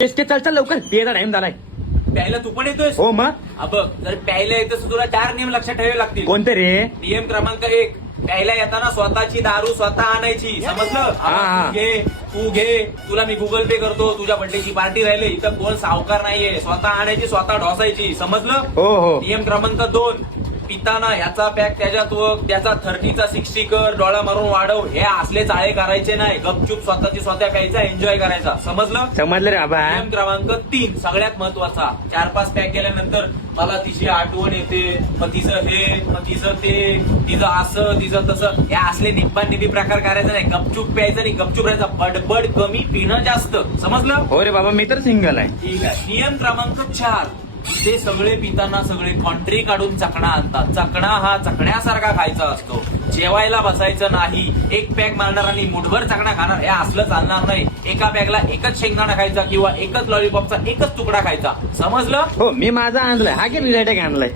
चल चल लवकर पियाचा टाइम झालाय. प्यायला तू पण येतोय? हो मग. बघ, जर प्यायला येतोस तुला 4 नियम लक्षात ठेवावे लागतील. कोणते रे? नियम क्रमांक 1, प्यायला येताना स्वतःची दारू स्वतः आणायची. समजलं? हा. तू घे, तुला मी गुगल पे करतो. तुझ्या बर्थडेची पार्टी राहिली, इथं कोण सावकार नाहीये. स्वतः आणायची, स्वतः ढोसायची. समजलं? हो हो. नियम क्रमांक 2, पिताना ह्याचा पॅक त्याच्यात वग, त्याचा 30चा 60 कर, डोळा मारून वाढव. हे असले चाळे करायचे नाही. गपचूप स्वतःची स्वतः प्यायचा, एन्जॉय करायचा. समजलं? समजलं रे बाबा. नियम क्रमांक 3, सगळ्यात महत्वाचा. 4-5 पॅक केल्यानंतर मला तिची आठवण येते, मग तिचं हे, मग तिचं ते, तिचं असं, तिचं तसं, हे असले निब्बी प्रकार करायचा नाही. गपचूप प्यायचं नाही, गपचूप राहायचा. बडबड कमी, पिणं जास्त. समजलं? हो रे बाबा, मी तर सिंगल आहे. ठीक आहे. नियम क्रमांक 4, ते सगळे पिताना सगळे कॉन्ट्री काढून चकणा आणतात. चकणा हा चकण्यासारखा खायचा असतो. जेवायला बसायचं नाही. एक पॅक मारणार आणि मुठभर चकणा खाणार, हे असलं चालणार नाही. एका पॅकला एकच शेंगदाणा खायचा किंवा एकच लॉलीपॉपचा एकच तुकडा खायचा. समजलं? हो, मी माझा आणलाय. हा की रिलेटेड आणलाय.